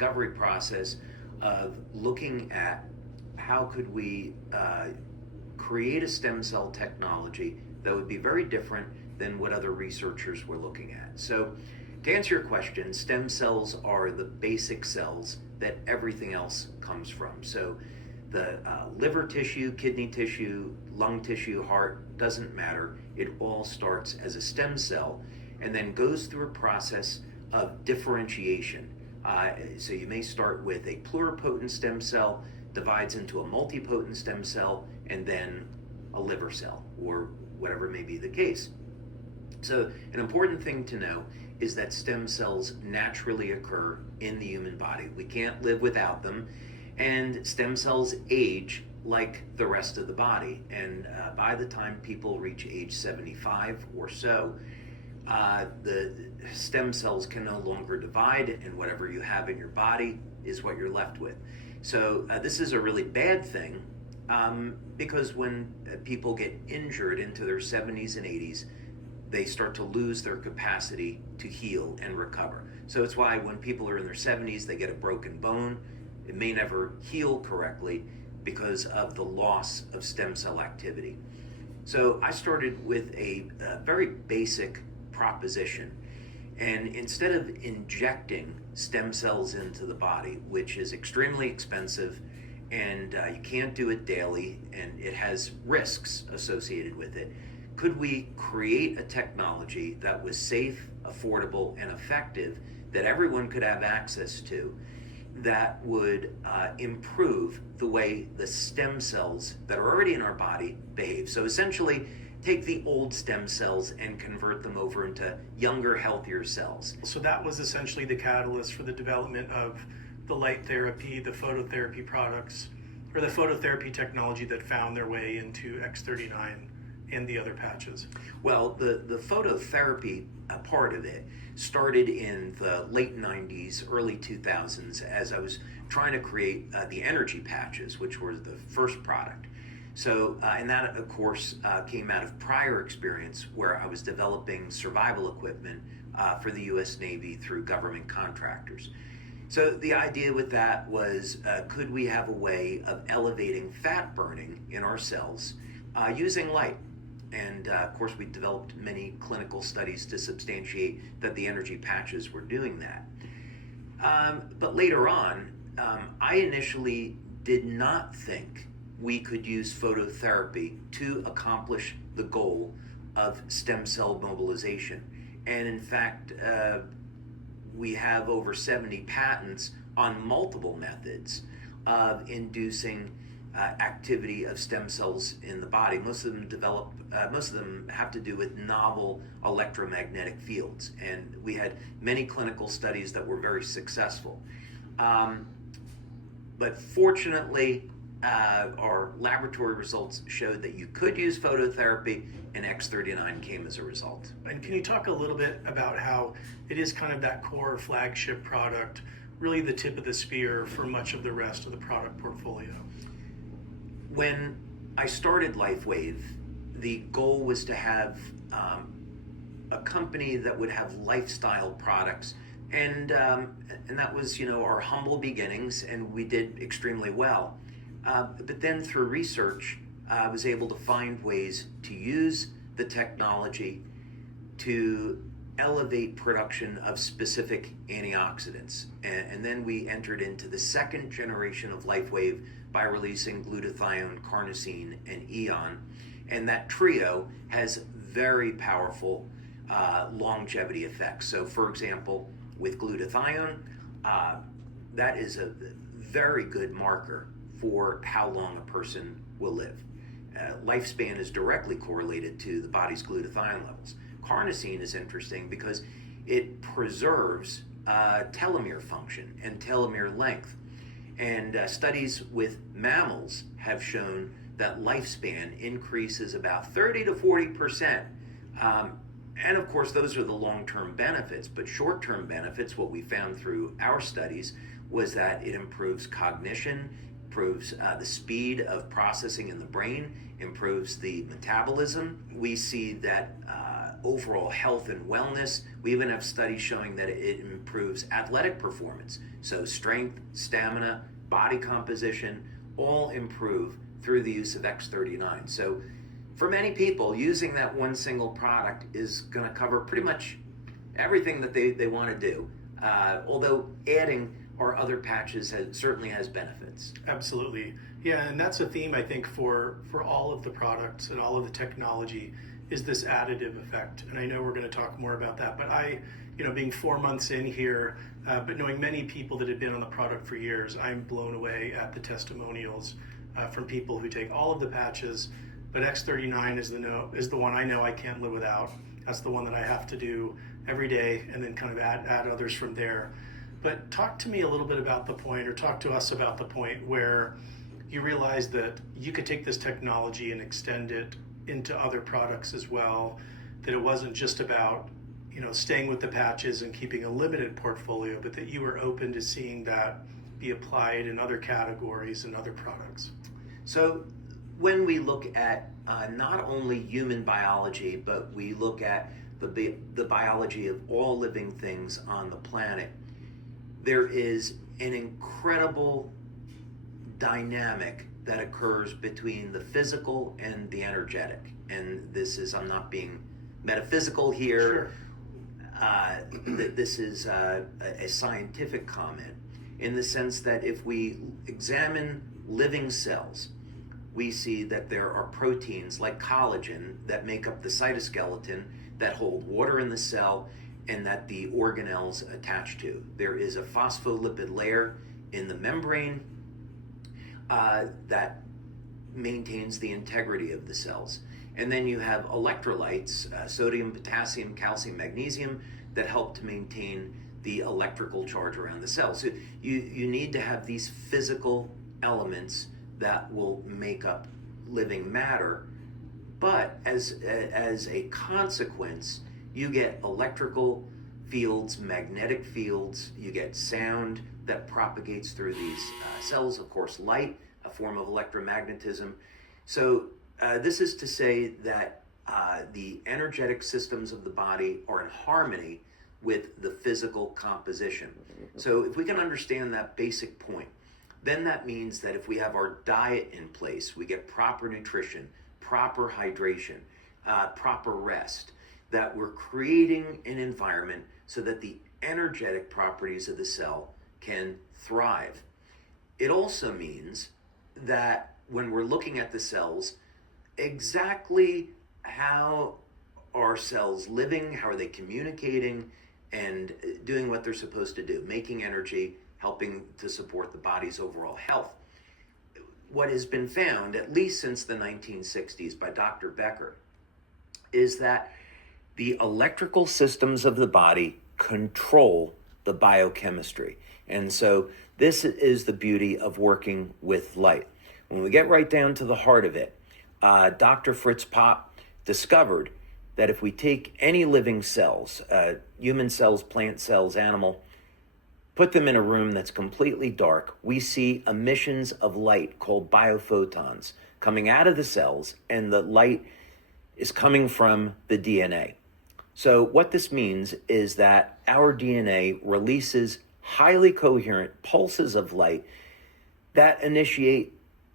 discovery process of looking at how could we create a stem cell technology that would be very different than what other researchers were looking at. So to answer your question, stem cells are the basic cells that everything else comes from. So the liver tissue, kidney tissue, lung tissue, heart, doesn't matter. It all starts as a stem cell and then goes through a process of differentiation. So you may start with a pluripotent stem cell, divides into a multipotent stem cell, and then a liver cell, or whatever may be the case. So an important thing to know is that stem cells naturally occur in the human body. We can't live without them, and stem cells age like the rest of the body. And by the time people reach age 75 or so, the stem cells can no longer divide, and whatever you have in your body is what you're left with. So this is a really bad thing because when people get injured into their 70s and 80s, they start to lose their capacity to heal and recover. So it's why when people are in their 70s, they get a broken bone. It may never heal correctly because of the loss of stem cell activity. So I started with a very basic proposition. And instead of injecting stem cells into the body, which is extremely expensive, and you can't do it daily, and it has risks associated with it, could we create a technology that was safe, affordable, and effective that everyone could have access to, that would improve the way the stem cells that are already in our body behave? So essentially, take the old stem cells and convert them over into younger, healthier cells. So that was essentially the catalyst for the development of the light therapy, the phototherapy products, or the phototherapy technology that found their way into X39 and the other patches. Well, the phototherapy part of it started in the late 90s, early 2000s, as I was trying to create the energy patches, which were the first product. So, and that, of course, came out of prior experience where I was developing survival equipment for the U.S. Navy through government contractors. So the idea with that was, could we have a way of elevating fat burning in our cells using light? And of course, we developed many clinical studies to substantiate that the energy patches were doing that. But later on, I initially did not think we could use phototherapy to accomplish the goal of stem cell mobilization. And in fact, we have over 70 patents on multiple methods of inducing activity of stem cells in the body. Most of them have to do with novel electromagnetic fields, and we had many clinical studies that were very successful. But fortunately, our laboratory results showed that you could use phototherapy, and X39 came as a result. And can you talk a little bit about how it is kind of that core flagship product, really the tip of the spear for much of the rest of the product portfolio? When I started LifeWave, the goal was to have a company that would have lifestyle products, and that was, our humble beginnings, and we did extremely well. But then through research, I was able to find ways to use the technology to elevate production of specific antioxidants. And then we entered into the second generation of LifeWave by releasing glutathione, carnosine, and eon. And that trio has very powerful longevity effects. So for example, with glutathione, that is a very good marker for how long a person will live. Lifespan is directly correlated to the body's glutathione levels. Carnosine is interesting because it preserves telomere function and telomere length. And studies with mammals have shown that lifespan increases about 30 to 40%. And of course, those are the long-term benefits, but short-term benefits, what we found through our studies was that it improves cognition, improves the speed of processing in the brain, improves the metabolism. We see that overall health and wellness. We even have studies showing that it improves athletic performance. So strength, stamina, body composition, all improve through the use of X39. So for many people, using that one single product is going to cover pretty much everything that they want to do. Although adding our other patches certainly has benefits. Absolutely. Yeah, and that's a theme, I think, for all of the products and all of the technology is this additive effect. And I know we're going to talk more about that, but being 4 months in here, but knowing many people that have been on the product for years, I'm blown away at the testimonials from people who take all of the patches, but X39 is the one I know I can't live without. That's the one that I have to do every day, and then kind of add others from there. But talk to me a little bit about the point, or talk to us about the point where you realized that you could take this technology and extend it into other products as well, that it wasn't just about staying with the patches and keeping a limited portfolio, but that you were open to seeing that be applied in other categories and other products. So when we look at not only human biology, but we look at the biology of all living things on the planet, there is an incredible dynamic that occurs between the physical and the energetic. And I'm not being metaphysical here. Sure. This is a scientific comment in the sense that if we examine living cells, we see that there are proteins like collagen that make up the cytoskeleton that hold water in the cell and that the organelles attach to. There is a phospholipid layer in the membrane that maintains the integrity of the cells. And then you have electrolytes, sodium, potassium, calcium, magnesium, that help to maintain the electrical charge around the cell. So you need to have these physical elements that will make up living matter. But as a consequence, you get electrical fields, magnetic fields, you get sound that propagates through these cells, of course, light, a form of electromagnetism. So this is to say that the energetic systems of the body are in harmony with the physical composition. So if we can understand that basic point, then that means that if we have our diet in place, we get proper nutrition, proper hydration, proper rest, that we're creating an environment so that the energetic properties of the cell can thrive. It also means that when we're looking at the cells, exactly how are cells living, how are they communicating, and doing what they're supposed to do, making energy, helping to support the body's overall health. What has been found, at least since the 1960s by Dr. Becker, is that the electrical systems of the body control the biochemistry. And so this is the beauty of working with light. When we get right down to the heart of it, Dr. Fritz Popp discovered that if we take any living cells, human cells, plant cells, animal, put them in a room that's completely dark, we see emissions of light called biophotons coming out of the cells, and the light is coming from the DNA. So what this means is that our DNA releases highly coherent pulses of light that initiate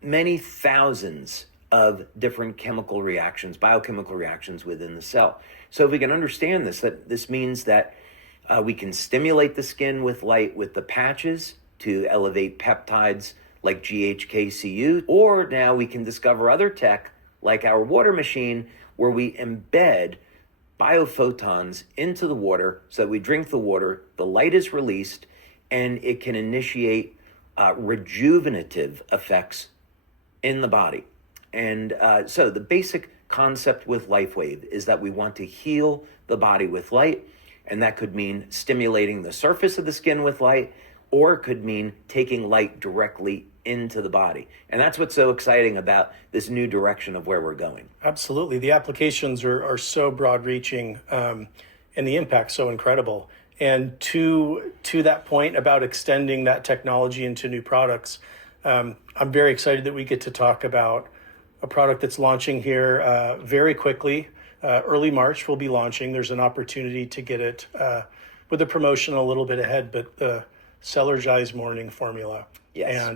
many thousands of different chemical reactions, biochemical reactions within the cell. So if we can understand this, that this means that we can stimulate the skin with light with the patches to elevate peptides like GHKCU, or now we can discover other tech like our water machine where we embed biophotons into the water so that we drink the water, the light is released, and it can initiate rejuvenative effects in the body. And so the basic concept with LifeWave is that we want to heal the body with light, and that could mean stimulating the surface of the skin with light, or it could mean taking light directly into the body. And that's what's so exciting about this new direction of where we're going. Absolutely. The applications are so broad-reaching, and the impact so incredible. And to that point about extending that technology into new products, I'm very excited that we get to talk about a product that's launching here very quickly. early March we'll be launching. There's an opportunity to get it with the promotion a little bit ahead, but the Cellergized Morning formula. Yes. And